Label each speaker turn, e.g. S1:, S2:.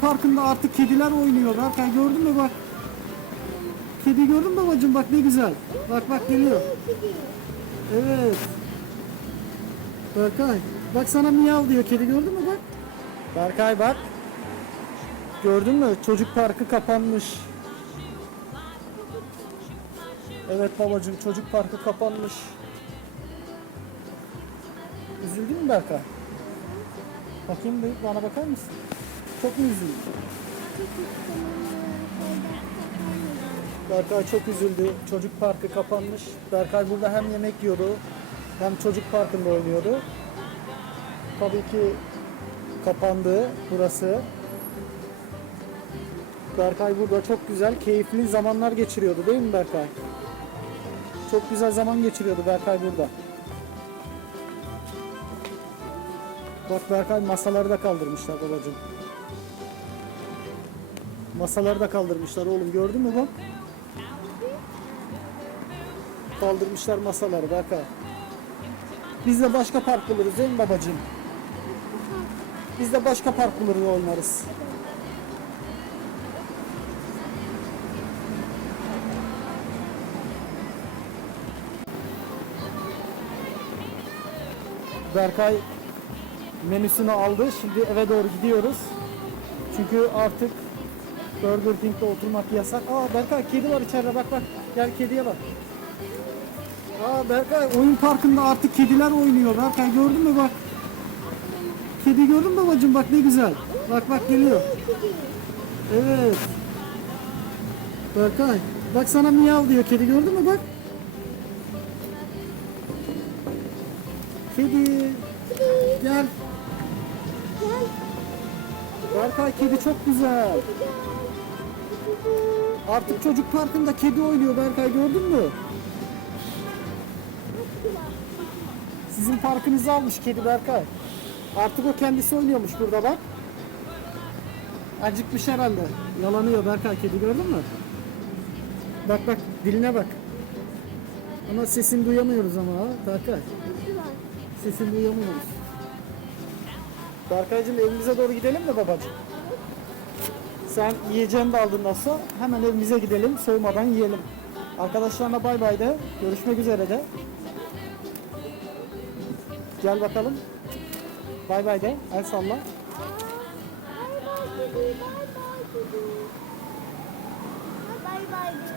S1: parkında artık kediler oynuyor. Berkay gördün mü bak. Kedi gördün mü babacığım bak ne güzel. Bak bak geliyor. Evet. Berkay bak sana miyav diyor kedi gördün mü bak. Berkay bak. Gördün mü çocuk parkı kapanmış. Evet babacığım çocuk parkı kapanmış. Üzüldün mü Berkay? Bakayım bana bakar mısın? Çok mu üzüldün? Berkay çok üzüldü. Çocuk parkı kapanmış. Berkay burada hem yemek yiyordu hem çocuk parkında oynuyordu. Tabii ki kapandı burası. Berkay burada çok güzel, keyifli zamanlar geçiriyordu değil mi Berkay? Çok güzel zaman geçiriyordu Berkay burada. Bak Berkay masaları da kaldırmışlar babacığım. Masaları da kaldırmışlar oğlum gördün mü bak? Kaldırmışlar masaları Berkay. Biz de başka park buluruz değil mi babacığım? Biz de başka park buluruz oynarız. Berkay menüsünü aldı. Şimdi eve doğru gidiyoruz. Çünkü artık Burger King'de oturmak yasak. Aa Berkay kedi var içeride bak bak. Gel kediye bak. Aa Berkay oyun parkında artık kediler oynuyor. Berkay gördün mü bak. Kedi gördün mü babacığım bak ne güzel. Bak bak geliyor. Evet. Berkay bak sana miyav diyor kedi gördün mü bak. Kedi. Gel. Berkay kedi çok güzel. Artık çocuk parkında kedi oynuyor Berkay gördün mü? Sizin parkınızı almış kedi Berkay. Artık o kendisi oynuyormuş burada bak. Acıkmış herhalde. Yalanıyor Berkay kedi gördün mü? Bak bak diline bak. Ama sesini duyamıyoruz ama ha Berkay. Sesini duyamıyoruz. Berkaycığım evimize doğru gidelim mi babacığım? Sen yiyeceğini de aldın nasıl? Hemen evimize gidelim soğumadan yiyelim. Arkadaşlarına bay bay de. Görüşmek üzere de. Gel bakalım. Bay bay de. El salla.
S2: Bay bay